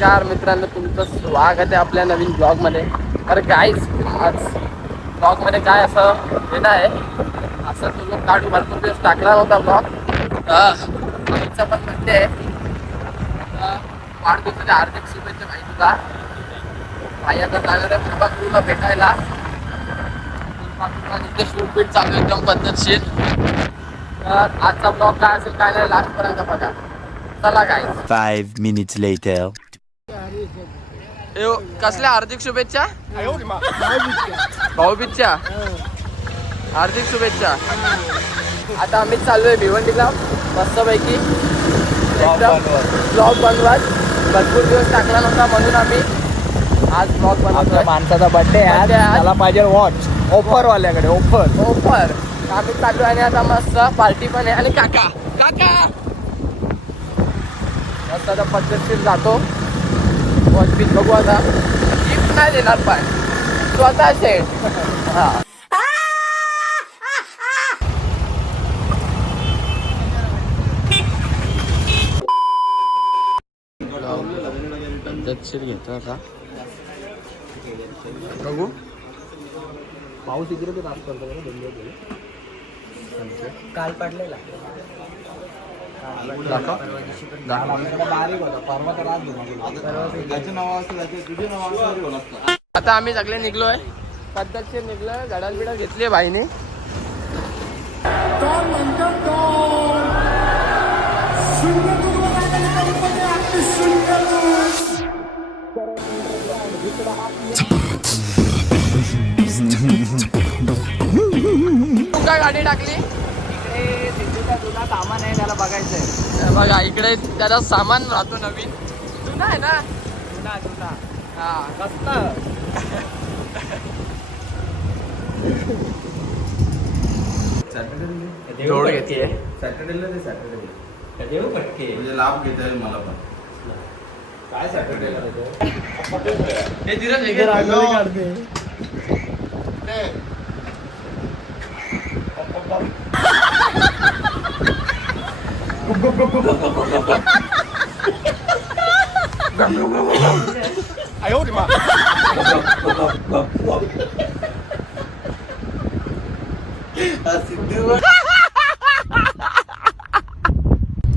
नमस्कार मित्रांनो, तुमचं स्वागत आहे आपल्या नवीन ब्लॉगमध्ये. अरे गाईज, आज ब्लॉगमध्ये काय असं हे नाही असं तुला काढू भरपूर दिवस टाकला होता ब्लॉग. आईचा पण बड्डे आहे. वाढदिवसाच्या हार्दिक शुभेच्छा भाई तुला. भाई आता जाणार आहे फुलपाखरूला भेटायला. फुलपाखरूला तिथे शूट चालू आहे एकदम पद्धतशीर. तर आजचा ब्लॉग काय असेल काय नाही लास्टपर्यंत बघा. चला गाईज. 5 minutes later. कसल्या हार्दिक शुभेच्छा भाऊबीजच्या हार्दिक शुभेच्छा. आता आम्ही चाललोय भिवंडीला मस्तपैकी ब्लॉग बनवत. भरपूर दिवस टाकला नव्हता म्हणून आम्ही आज ब्लॉग बनवतो. माणसाचा बर्थडे आहे, त्याला पाहिजे वॉच ऑफर वाल्याकडे ऑफर. आम्ही चाललो आणि आता मस्त पार्टी पण आहे. आणि काका मस्त आता पद्धतशीर जातो. वॉचपीस बघू आता. गिफ्ट नाही देणार पण स्वतः सेट. हा पद्धतशीर घेतो आता. बघू पाऊस इकडे तर रात करतो काल पडलेला बारीक होता. परवा तर रात आता आम्ही सगळे निघलोय. पद्धतशीर निघलोय. घडाल बिडा घेतली भाईने. तू काय गाडी टाकली? इकडे सिद्धूचा जुना सामान आहे, त्याला बघायचंय. बघा इकडे त्याचा सामान राहतो नवीन. जुना आहे ना? जुना हा मस्त. जोड घेतली. सॅटर्डेला ते सॅटर्डेला देऊ पटके म्हणजे लाभ घेता येईल मला पण. काय सॅटर्डेला हे धीरज हे घे. काढते.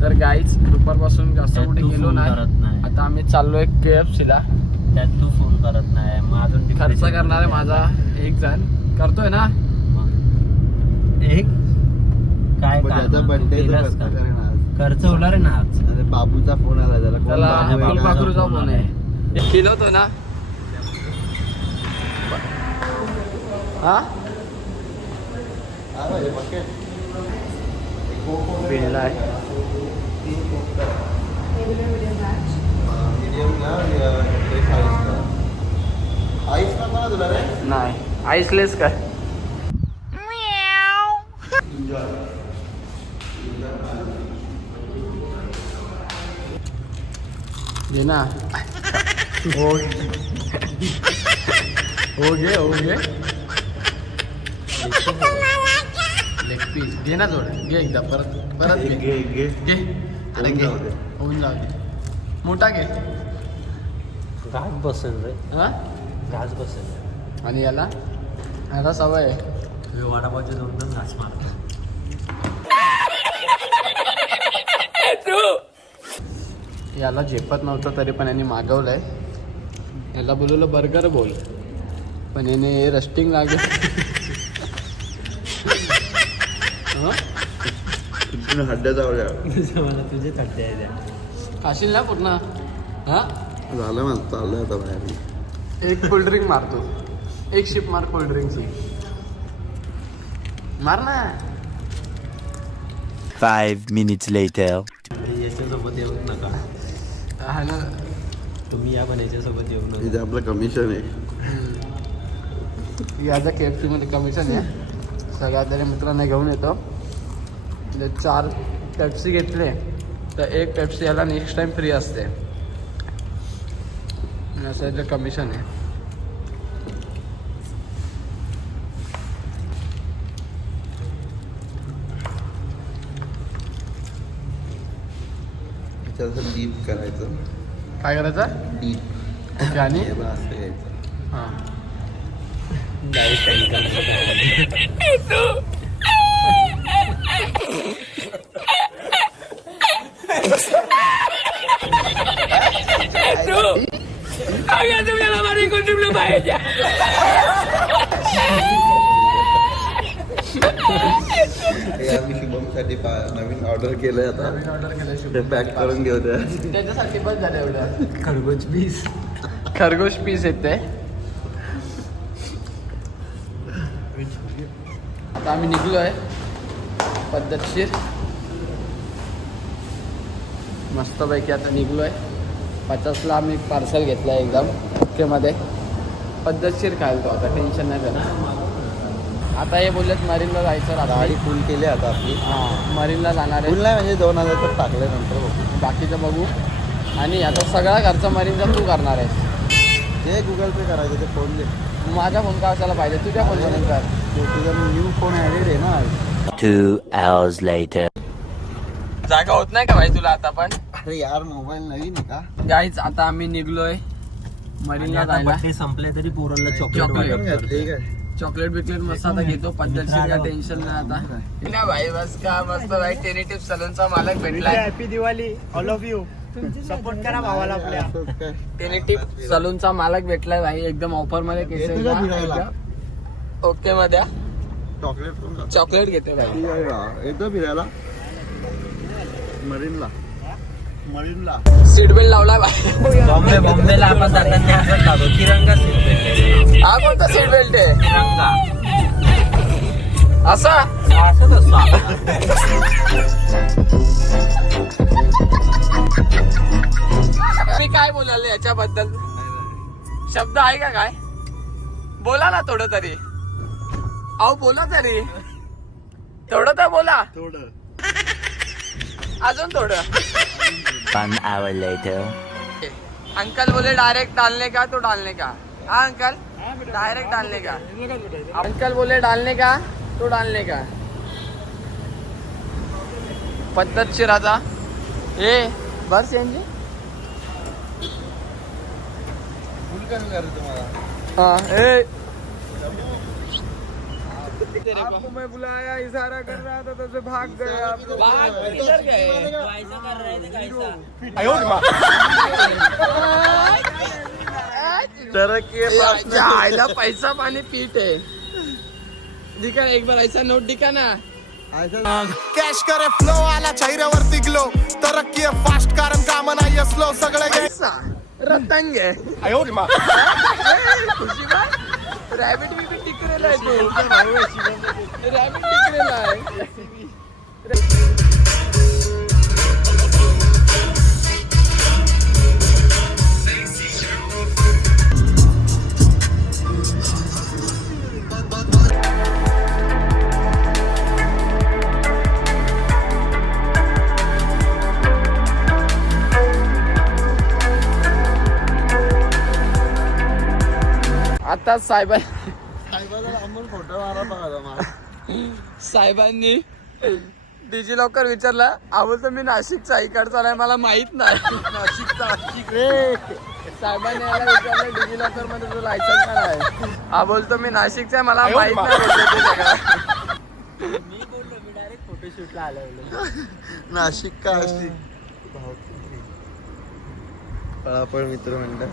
तर गाईच दुपारपासून जास्त कुठे गेलो नाही. आता आम्ही चाललोय KFC ला. त्यात तू फोन करत नाही. मग अजून खर्च करणार आहे माझा एक जण. करतोय ना एक काय खर्च होणार आहे ना आज. बाबूचा फोन आला त्याला फुलपाखरूचा फोन आहे. फिरवतो ना हा. बिल आहे. नाही आईसलेस काय. घे ना. हो घे लेग पीस घे ना. जोड घे एकदा परत घे. अरे घे होऊन जाऊ दे. मोठा घे. घास बसेल रे. हा घास बसेल. आणि याला सवय आहे. वडापावचे 2 घास मारतो. याला झेपत नव्हतं तरी पण यांनी मागवलंय. याला बोलवलं बर्गर बोल, पण याने रस्टिंग लागेल. मला तुझे थड्डे आहे त्या. खाशील ना पूर्ण. हा झालं मला चाललंय आता बाहेर. एक कोल्ड्रिंक मारतो. एक शिप मार कोल्ड्रिंकची. मार ना. 5 minutes later. याच्यासोबत येऊ नका. हा ना. तुम्ही या पण याच्यासोबत येऊ नका. इथे आपलं कमिशन आहे. याचा KFC मध्ये कमिशन आहे. सगळ्या तरी मित्रांना घेऊन येतो. 4 पेप्सी घेतले तर 1 पेप्सी याला नेक्स्ट टाइम फ्री असते. असं याचं कमिशन आहे. त्याचं डीप करायचं. काय करायचं ओके आणि असं घ्यायचं. हां हे आम्ही शुभमसाठी नवीन ऑर्डर केलंय आता. नवीन ऑर्डर केलं ते पॅक करून घेऊ द्या. त्याच्यासाठी बस झालं एवढं खरगोश पीस येते. आता आम्ही निघलोय पद्धतशीर मस्तपैकी आता निघलोय. 50ला आम्ही पार्सल घेतलं एकदम ओके मध्ये पद्धतशीर खायला तो आता टेन्शन नाही त्याला. आता हे बोललेत मरीनला जायचं गाडी रात्री. फुल केली आता आपली. हां मरीनला जाणार फुल आहे. नाही म्हणजे 2000 तर टाकले नंतर बघू. बाकीचं बघू. आणि आता सगळा खर्च मरीनचा तू करणार आहेस. ते गुगल पे करायचं ते फोन दे. माझा फोन का असायला पाहिजे तुझ्या फोनवरून कर. तुझा न्यू फोन ॲडेड आहे ना. 2 hours later. जागा होत नाही का भाई तुला आता पण. अरे यार मोबाईल नवीन आहे का. गाईच आता आम्ही निघलोय मरीनला जायला. संपले तरी पोरांना चॉकलेट ठीक आहे. चॉकलेट बिकलेट मस्त आता घेतो पद्धतशीर काय टेन्शन नाही आता. ना भाई बस का मस्त भाई टेनिटिव्ह सलूनचा मालक भेटलाय. Happy Diwali all of you. Support करा भावाला आपल्या. टेनिटिव्ह सलूनचा मालक भेटलाय भाई एकदम ऑफर मध्ये केस येतो का फिरायला? ओके मध्ये चॉकलेट पण चॉकलेट घेते भाई. येतो फिरायला मरीनला. सीट बेल्ट लावला भाई. बॉम्बेला आपण जाताना असं लागो तिरंगा सीट हा कोणता सीट बेल्ट आहे तिरंगा असा. असं तसा. मी काय बोलाल याच्याबद्दल शब्द आहे का काय बोला ना थोडं तरी. अहो बोला तरी थोडं तर बोला. अजून थोडं. 1 hour later. अंकल बोले डायरेक्ट डालने का तो डालने का. हाँ अंकल डायरेक्ट डालने का. अंकल बोले डालने का तो डालने का. पद्धतशीर आता हे बस यांची. फुल कमी कर तुम्हाला. हाँ ए आपको मैं बुलाया इशारा कर रहा था तो भाग गए आप. किधर गए. ऐसा कर रहे थे कैसा. आयला पैसा पाणी पीठ आहे. दिखा ना एक बार ऐसा नोट दिखा ना. कॅश करे फ्लो आला चेहऱ्यावरती ग्लो तरक्की फास्ट कारण काम नाही स्लो सगळं पैसा रतंग आहे. खुशी बा रॅबिट बिबिट टिकरेला आहे तू. रॅबिट टिकरेला आहे. आता फोटो मारा बघा. साहेबांनी डिजिलॉकर विचारलं. हा बोलतो मी नाशिकचा इकडचा नाही मला माहित नाही. नाशिकचा साहेबांनी याला विचारलं डिजिलॉकर मध्ये तुझं लायसन्स काय आहे. हा बोलतो मी नाशिकचा आहे मला माहित नाही बोलतो ते सगळं. मी बोललो मी डायरेक्ट फोटोशूटला आलो. नाशिक का असती पळापळ मित्र म्हणतात.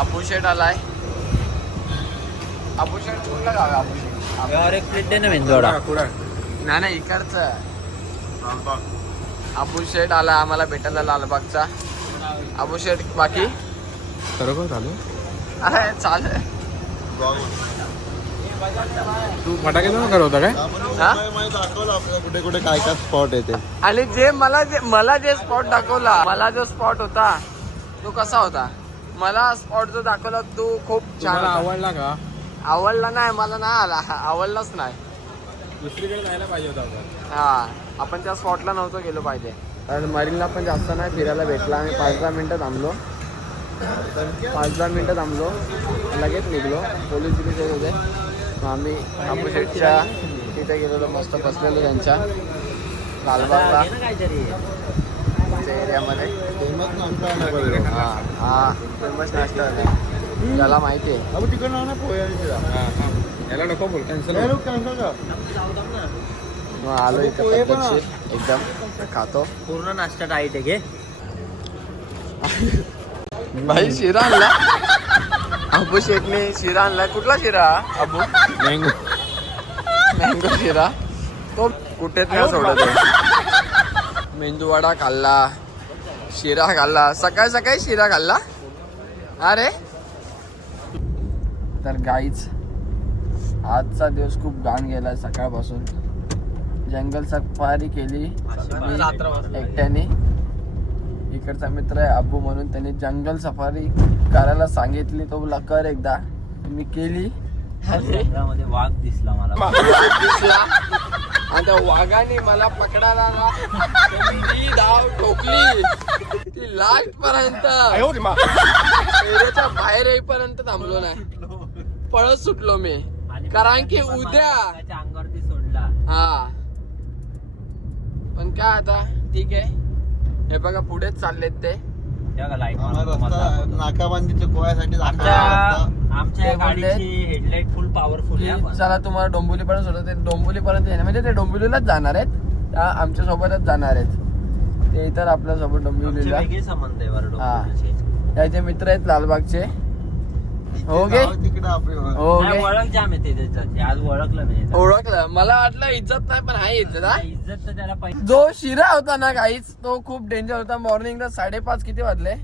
अपुशेट आलाय. अपुशेट कुठला गाव आहे अपुशेट. और एक प्लेट दे ना मेंदोडा. नाही नाही इकडचं. अपुशेट आला आम्हाला भेटायला लालबागचा. अपुशेट बाकी खरोखर झालं. आहे चालू आहे. तू फटाके जमा करवता काय. हा? दाखवलं आपल्याला कुठे कुठे काय काय स्पॉट येते. आणि जे मला जे स्पॉट दाखवला मला जो स्पॉट होता तो कसा होता. मला स्पॉट जो दाखवला तो खूप छान होता. आवडला का. आवडला नाही मला नाही आला. आवडलाच नाही. दुसरीकडे जायला पाहिजे होता. हा आपण त्या स्पॉटला नव्हतो गेलो पाहिजे. कारण मरीनला पण जास्त नाही फिरायला भेटला. आम्ही 5-10 मिनटं थांबलो. 5-10 मिनटं थांबलो, लगेच निघलो. पोलीस येत होते. मग आम्ही अबू शेठच्या तिथे गेलेलो, मस्त बसलेलो त्यांच्या लालबागला त्या एरियामध्ये. हा फेमस नाश्ता आहे, त्याला माहिती आहे. याला नको बोल, कॅन्सल. मग आलो इथं पद्धतशीर एकदम खातो. पूर्ण नाश्ता डाईट आहे घे. भाई शिरा आणला अबू शेठने. शिरा आणला. कुठला शिरा अबू? मँगो. मँगो शिरा. तो कुठेच नाही सोडत आहे. मेंदूवडा खाल्ला, शिरा खाल्ला, सकाळी सकाळी शिरा खाल्ला. अरे तर गाईच आजचा दिवस खूप घाण गेला. सकाळपासून जंगल सफारी केली एकट्याने. इकडचा मित्र आहे अब्बू म्हणून, त्याने जंगल सफारी करायला सांगितली. तो बोला कर एकदा. मी केली. मध्ये वाघ दिसला मला. दिसला आणि त्या वाघाने मला पकडायला ना, ती धाव ठोकली. ती लास्ट पर्यंत एरियाच्या बाहेर येईपर्यंत थांबलो नाही, पळत सुटलो मी. कारण की उद्या अंगावरती सोडला. हा पण काय आता ठीक आहे. हे बघा पुढेच चाललेत ते. नाकाबंदीच्या गोळ्यासाठी आमच्या गाडीची हेडलाईट फुल पॉवरफुल आहे. पण चला तुम्हाला डोंबिवलीपर्यंत सोडत. ते डोंबिवलीपर्यंत येणार म्हणजे ते डोंबिवलीलाच जाणार आहेत. त्या आमच्या सोबतच जाणार आहेत. ते इतर आपल्या सोबत डोंबिवलीला. वेगळे संबंध आहे बरं हा. डोंबिवलीचे. त्याचे मित्र आहेत लालबागचे. ओके तिकडे आपली ओके. ओळख जाम येते त्याच्यात. आज ओळखलं नाही. ओळखलं. मला वाटलं इज्जत नाही, पण आहे इज्जत. हा इज्जत तर त्याला पाहिजे. जो शिरा होता ना काहीच, तो खूप डेंजर होता. मॉर्निंगला 5:30 किती वाजले?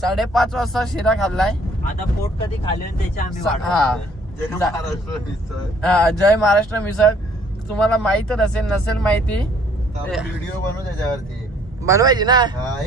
5:30 वाजता शिरा खाल्लाय. आता पोट कधी खाल्ले आणि त्याची आम्ही वाट हा. बघतोय. महाराष्ट्र मिसळ. हा, जय महाराष्ट्र मिसळ. तुम्हाला माहीतच असेल, नसेल माहिती व्हिडिओ बनवू त्याच्यावरती. बनवायची ना. हा